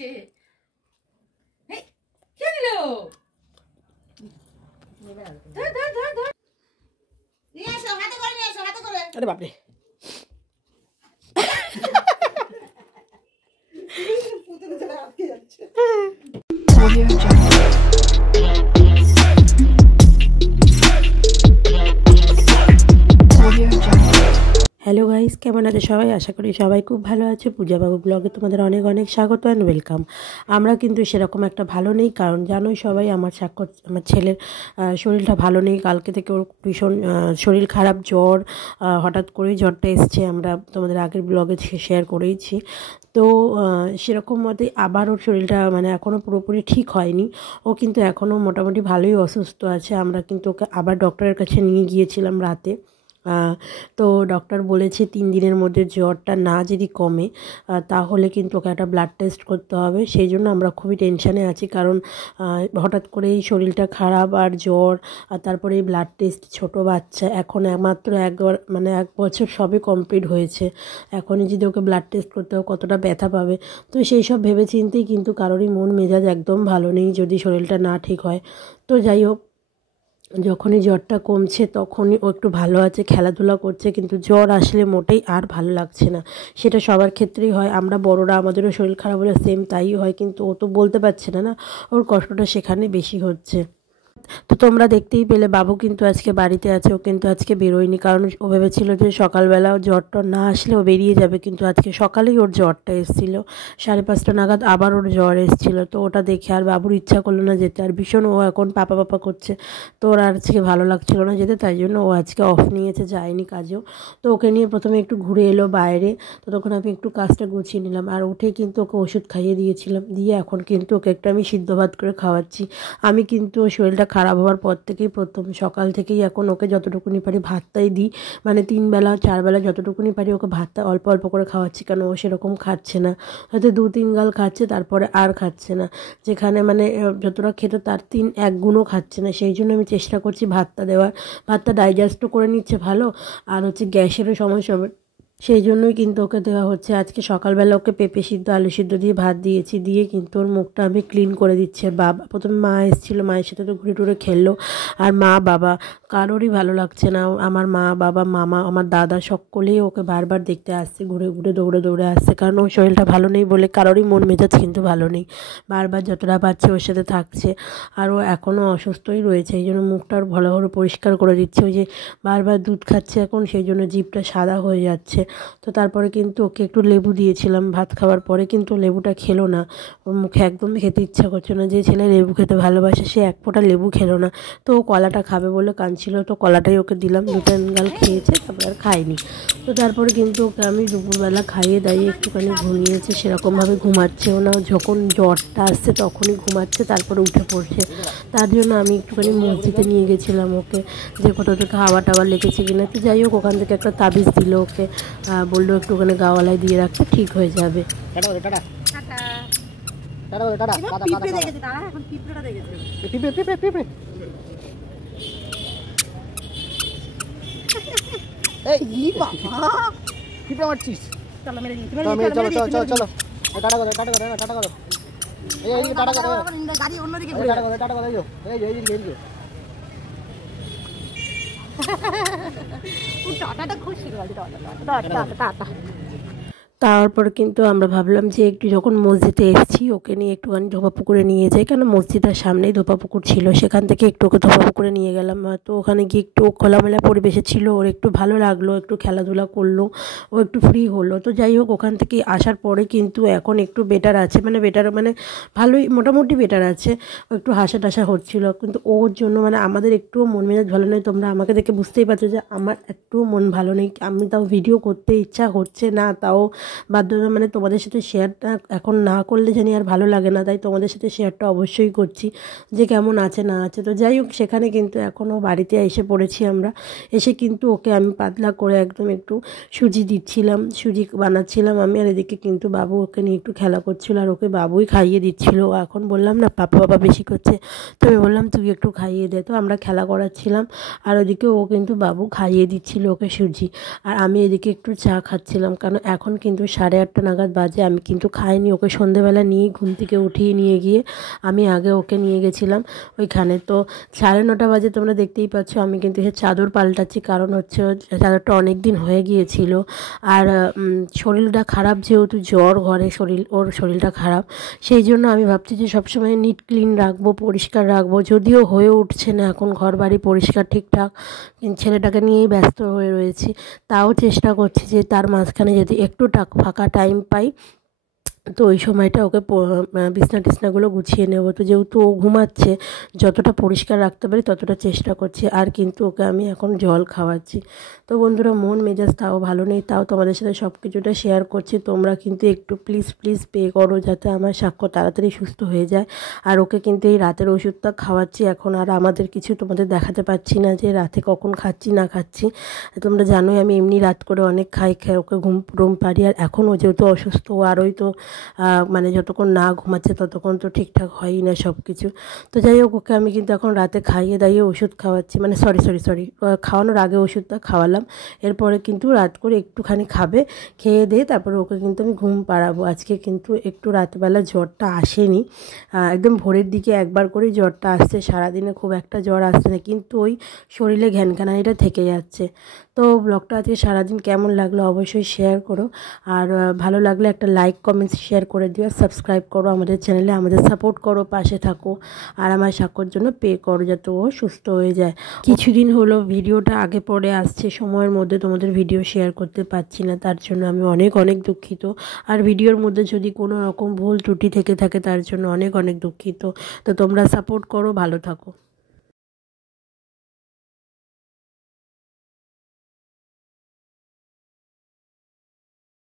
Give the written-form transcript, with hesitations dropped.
যাচ্ছে। এই কে নিল? ধর ধর ধর ধর নিয়ে এসো, হাতে করে নিয়ে এসো, হাতে করে। আরে বাপরে পুতুল ধরে আটকে যাচ্ছে। হ্যালো গাইস, কেমন আছে সবাই? আশা করি সবাই খুব ভালো আছে। পূজা বাবু ব্লগে তোমাদের অনেক অনেক স্বাগত অ্যান্ড ওয়েলকাম। আমরা কিন্তু সেরকম একটা ভালো নেই, কারণ জানোই সবাই আমার আমার ছেলের শরীরটা ভালো নেই। কালকে থেকে ওর ভীষণ শরীর খারাপ, জ্বর, হঠাৎ করেই জ্বরটা এসছে। আমরা তোমাদের আগের ব্লগে শেয়ার করেইছি। তো সেরকম মতে আবার ওর শরীরটা মানে এখনও পুরোপুরি ঠিক হয়নি। ও কিন্তু এখনও মোটামুটি ভালোই অসুস্থ আছে। আমরা কিন্তু ওকে আবার ডক্টরের কাছে নিয়ে গিয়েছিলাম রাতে। তো ডক্টর বলেছে 3 দিনের মধ্যে জ্বরটা না যদি কমে তাহলে কিন্তু ওকে একটা ব্লাড টেস্ট করতে হবে। সেই জন্য আমরা খুবই টেনশানে আছি, কারণ হঠাৎ করেই শরীরটা খারাপ আর জ্বর, আর তারপরে এই ব্লাড টেস্ট, ছোটো বাচ্চা, এখন মাত্র 1 বছর সবে কমপ্লিট হয়েছে। এখনই যদি ওকে ব্লাড টেস্ট করতে হবে কতটা ব্যথা পাবে। তো সেই সব ভেবে চিন্তেই কিন্তু কারোরই মন মেজাজ একদম ভালো নেই যদি শরীরটা না ঠিক হয়। তো যাই হোক, যখনই জ্বরটা কমছে তখনই ও একটু ভালো আছে, খেলাধুলা করছে, কিন্তু জ্বর আসলে মোটেই আর ভালো লাগছে না। সেটা সবার ক্ষেত্রেই হয়, আমরা বড়রা আমাদেরও শরীর খারাপ হলে সেম তাই হয়, কিন্তু ও তো বলতে পারছে না, ওর কষ্টটা সেখানে বেশি হচ্ছে। তো তোমরা দেখতেই পেলে বাবু কিন্তু আজকে বাড়িতে আছে, ও কিন্তু আজকে বেরোয়নি, কারণ ও ভেবেছিল যে সকালবেলা জ্বরটা না আসলে ও বেরিয়ে যাবে, কিন্তু আজকে সকালেই ওর জ্বরটা এসেছিল। 5:30 নাগাদ আবার ওর জ্বর এসেছিল। তো ওটা দেখে আর বাবুর ইচ্ছা করলো না যেতে, আর ভীষণ ও এখন পাপা পাপা করছে। তো ওর আজকে ভালো লাগছিল না যেতে, তাই জন্য ও আজকে অফ নিয়েছে, যায়নি কাজেও। তো ওকে নিয়ে প্রথমে একটু ঘুরে এলো বাইরে। তো তখন আমি একটু কাজটা গুছিয়ে নিলাম, আর উঠে কিন্তু ওকে ওষুধ খাইয়ে দিয়েছিলাম। দিয়ে এখন কিন্তু ওকে একটা আমি সিদ্ধ ভাত করে খাওয়াচ্ছি। আমি কিন্তু শরীরটা খারাপ হওয়ার পর থেকেই সকাল থেকেই এখন ওকে যতটুকুনি পারি ভাতটাই দিই, মানে 3 বেলা 4 বেলা যতটুকুনি পারি ওকে ভাতটা অল্প অল্প করে খাওয়াচ্ছি, কারণ ও সেরকম খাচ্ছে না। হয়তো 2-3 গাল খাচ্ছে, তারপরে আর খাচ্ছে না। যেখানে মানে যতটা খেত তার 1 গুণও খাচ্ছে না। সেই জন্য আমি চেষ্টা করছি ভাতটা দেওয়ার। ভাতটা ডাইজেস্টও করে নিচ্ছে ভালো, আর গ্যাসেরও সমস্যা, সেই জন্যই কিন্তু ওকে দেওয়া হচ্ছে। আজকে সকালবেলা ওকে পেঁপে সিদ্ধ, আলু সিদ্ধ দিয়ে ভাত দিয়েছি, দিয়ে কিন্তু ওর মুখটা আমি ক্লিন করে দিচ্ছি। আর বাবা প্রথমে মা এসেছিলো, মায়ের সাথে তো ঘুরে টুরে খেললো। আর মা বাবা কারোরই ভালো লাগছে না। আমার মা বাবা, মামা, আমার দাদা সকলেই ওকে বারবার দেখতে আসছে, ঘুরে ঘুরে দৌড়ে দৌড়ে আসছে, কারণ ওর শরীরটা ভালো নেই বলে কারোরই মন মেজাজ কিন্তু ভালো নেই। বারবার যতটা পাচ্ছে ওর সাথে থাকছে, আর ও এখনও অসুস্থই রয়েছে। এই জন্য মুখটা ভালো করে পরিষ্কার করে দিচ্ছে। ওই যে বারবার দুধ খাচ্ছে এখন, সেই জন্য জিভটা সাদা হয়ে যাচ্ছে। তো তারপরে কিন্তু ওকে একটু লেবু দিয়েছিলাম ভাত খাওয়ার পরে, কিন্তু লেবুটা খেলো না। ওর মুখে একদমই খেতে ইচ্ছা করছে না। যে ছেলে লেবু খেতে ভালোবাসে সে 1 ফোঁটা লেবু খেলো না। তো ও কলাটা খাবে বলে কাঁদছিল, তো কলাটাই ওকে দিলাম। 2-3 গাল খেয়েছে, তারপরে আর খায়নি। তো তারপরে কিন্তু ওকে আমি দুপুরবেলা খাইয়ে দাইয়ে একটুখানি ঘুমিয়েছে, সেরকমভাবে ঘুমাচ্ছেও না। যখন জ্বরটা আসছে তখনই ঘুমাচ্ছে, তারপরে উঠে পড়ছে। তার জন্য আমি একটুখানি মসজিদে নিয়ে গেছিলাম ওকে, যে কোথাও থেকে হাওয়া টাওয়া লেগেছে কিনা। তো যাই হোক, ওখান থেকে একটা তাবিজ দিল ওকে, বললো একটুখানি গাওয়ালায় দিয়ে রাখতে, ঠিক হয়ে যাবে। তারপর কিন্তু আমরা ভাবলাম যে একটু যখন মসজিদে এসেছি ওকে নিয়ে একটুখানি ধোপা পুকুরে নিয়ে যাই, কেন মসজিদের সামনেই ধোপা পুকুর ছিল। সেখান থেকে একটু ওকে ধোপা পুকুরে নিয়ে গেলাম। তো ওখানে গিয়ে একটু খোলামেলা পরিবেশে ছিল, ওর একটু ভালো লাগলো, একটু খেলাধুলা করলো, ও একটু ফ্রি হলো। তো যাই হোক, ওখান থেকে আসার পরে কিন্তু এখন একটু বেটার আছে, মানে ভালোই মোটামুটি বেটার আছে। ও একটু হাসা টাসা হচ্ছিলো, কিন্তু ওর জন্য মানে আমাদের একটুও মন মেজাজ ভালো নেই। তোমরা আমাকে দেখে বুঝতেই পারছো যে আমার একটুও মন ভালো নেই। আমি তাও ভিডিও করতে ইচ্ছা হচ্ছে না, তাও বাধ্যতা, মানে তোমাদের সাথে শেয়ারটা এখন না করলে জানি আর ভালো লাগে না, তাই তোমাদের সাথে শেয়ারটা অবশ্যই করছি যে কেমন আছে না আছে। তো যাই হোক, সেখানে কিন্তু এখনও বাড়িতে এসে পড়েছি আমরা। এসে কিন্তু ওকে আমি পাতলা করে একদম একটু সুজি দিচ্ছিলাম, সুজি বানাচ্ছিলাম আমি, আর এদিকে কিন্তু বাবু ওকে নিয়ে একটু খেলা করছিল, আর ওকে বাবুই খাইয়ে দিচ্ছিল। এখন বললাম না পাপা বাবা বেশি করছে, তো আমি বললাম তুই একটু খাইয়ে দে। তো আমরা খেলা করাচ্ছিলাম, আর ওদিকে ও কিন্তু বাবু খাইয়ে দিচ্ছিল ওকে সুজি, আর আমি এদিকে একটু চা খাচ্ছিলাম, কারণ এখন কিন্তু কিন্তু 8:30 নাগাদ বাজে। আমি কিন্তু খাইনি, ওকে সন্ধেবেলা নিয়েই ঘুম থেকে উঠিয়ে নিয়ে গিয়ে আমি আগে ওকে নিয়ে গেছিলাম ওইখানে। তো 9:30 বাজে, তোমরা দেখতেই পাচ্ছ আমি কিন্তু সে চাদর পাল্টাচ্ছি, কারণ হচ্ছে চাদরটা অনেক দিন হয়ে গিয়েছিল। আর শরীরটা খারাপ, যেহেতু জ্বর, ঘরে ওর শরীরটা খারাপ, সেই জন্য আমি ভাবছি যে সবসময় নিট ক্লিন রাখবো, পরিষ্কার রাখবো। যদিও হয়ে উঠছে না এখন ঘর বাড়ি পরিষ্কার ঠিকঠাক, ছেলেটাকে নিয়েই ব্যস্ত হয়ে রয়েছি। তাও চেষ্টা করছি যে তার মাঝখানে যদি একটু ফাঁকা টাইম পাই, তো ওই সময়টা ওকে বিছনা টিছনাগুলো গুছিয়ে নেব। তো যেহেতু ও ঘুমাচ্ছে, যতটা পরিষ্কার রাখতে পারি ততটা চেষ্টা করছি। আর কিন্তু ওকে আমি এখন জল খাওয়াচ্ছি। তো বন্ধুরা, মন মেজাজ তাও ভালো নেই, তাও তোমাদের সাথে সব কিছুটা শেয়ার করছি। তোমরা কিন্তু একটু প্লিজ পে করো, যাতে আমার সাক্ষ্য তাড়াতাড়ি সুস্থ হয়ে যায়। আর ওকে কিন্তু এই রাতের ওষুধটা খাওয়াচ্ছি এখন। আর আমাদের কিছু তোমাদের দেখাতে পারছি না যে রাতে কখন খাচ্ছি না খাচ্ছি। তোমরা জানোই আমি এমনি রাত করে অনেক খাই ওকে ঘুম পাড়ি। আর এখন ও যেহেতু অসুস্থ, ও আরোই তো মানে যতক্ষণ না ঘুমাচ্ছে ততক্ষণ তো ঠিকঠাক হয়ই না সব কিছু। তো যাই হোক, ওকে আমি কিন্তু এখন রাতে খাইয়ে দাইয়ে ওষুধ খাওয়াচ্ছি, মানে সরি খাওয়ানোর আগে ওষুধটা খাওয়ালাম। এরপরে কিন্তু রাত করে একটুখানি খাবে, খেয়ে দিয়ে তারপরে ওকে কিন্তু আমি ঘুম পাড়াবো। আজকে কিন্তু একটু রাতবেলা জ্বরটা আসেনি, একদম ভোরের দিকে একবার করেই জ্বরটা আসছে, সারাদিনে খুব একটা জ্বর আসছে না, কিন্তু ওই শরীরে ঘ্যানঘ্যানানিটা থেকে যাচ্ছে। তো ব্লগটা আজকে সারাদিন কেমন লাগলো অবশ্যই শেয়ার করো। আর ভালো লাগলে একটা লাইক কমেন্টস শেয়ার করে দিও, সাবস্ক্রাইব করো আমাদের চ্যানেলে, আমাদের সাপোর্ট করো, পাশে থাকো। আর আমার সাক্ষর জন্য পে করো, যাতে ও সুস্থ হয়ে যায়। কিছুদিন হলো ভিডিওটা আগে পরে আসছে, সময়ের মধ্যে তোমাদের ভিডিও শেয়ার করতে পারছি না, তার জন্য আমি অনেক দুঃখিত। আর ভিডিওর মধ্যে যদি কোনো রকম ভুল ত্রুটি থেকে থাকে তার জন্য অনেক দুঃখিত। তো তোমরা সাপোর্ট করো, ভালো থাকো।